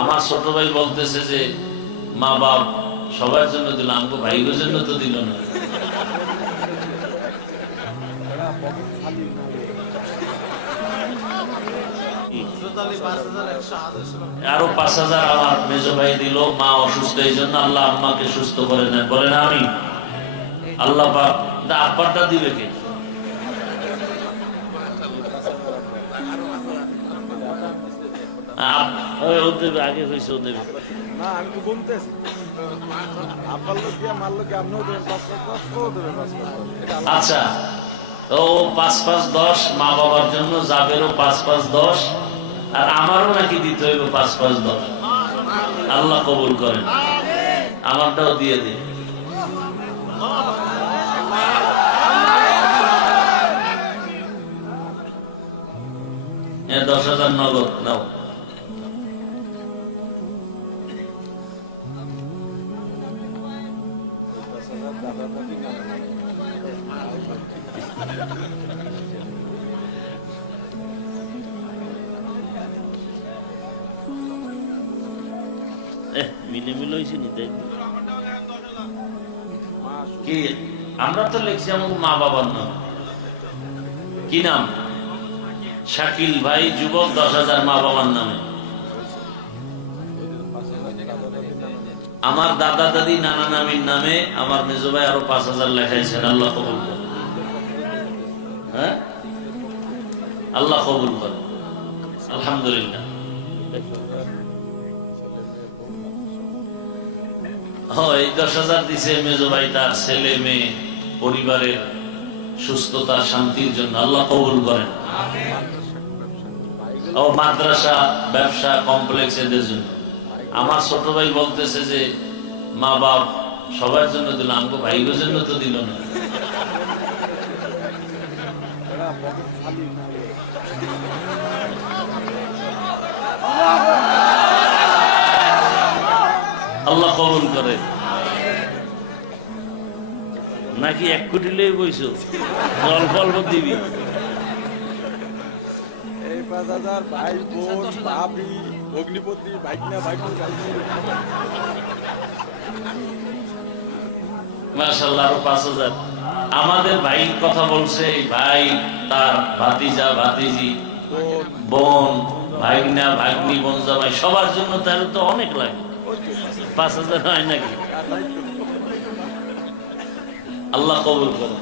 আমার ছোট ভাই বলতেছে যে মা বাপ সবার জন্য দিল, আমাকে ভাইগোর জন্য তো দিল না। আরো ৫,০০০ আমার মেজ ভাই দিল, মা অসুস্থ, এই জন্য আল্লাহ আম্মাকে সুস্থ করে নেন, বলেন আমি। আল্লাহ পাক আব্বারটা দিবে কে? আগে হয়েছে ও দেবে। আচ্ছা, তো ৫-৫-১০ মা বাবার জন্য যাবেরও ৫-৫-১০, আর আমারও নাকি দিতে হইব ৫-৫-১০। আল্লাহ কবুল করেন, আমারটাও দিয়ে দিন। ১০,০০০ নগদ নাও। কি আমরা তো লিখছি আমার মা বাবার নাম। কি নাম? শাকিল ভাই যুবক, ১০,০০০ মা বাবার নামে। আমার দাদা দাদি নানা নামির নামে আমার মেজো ভাই আরো ৫,০০০ লেখাইছেন। আল্লাহ কবুল করে। হ্যাঁ, আল্লাহ কবুল করে, আলহামদুলিল্লাহ। এই ১০,০০০ দিছে মেজো ভাই তার ছেলে মেয়ে পরিবারের সুস্থতা শান্তির জন্য। আল্লাহ কবুল করেন। ও মাদ্রাসা ব্যবসা কমপ্লেক্স এদের জন্য। আমার ছোট ভাই বলতেছে যে মা বাপ সবার জন্য দিল, আমাকে ভাইগোর জন্য তো দিল না। আল্লাহ কবুল করে। নাকি ১ কোটি লয়ে বইছো, অল্প অল্প দিবি। মাশাআল্লাহ, আরো ৫,০০০। আমাদের ভাই কথা বলছে, ভাই তার ভাতিজা ভাতিজি বোন ভাগনা ভাগ্নি বোনজা ভাই সবার জন্য, তাহলে তো অনেক লাগে। ৫,০০০ হয় নাকি? আল্লাহ কবুল করুন।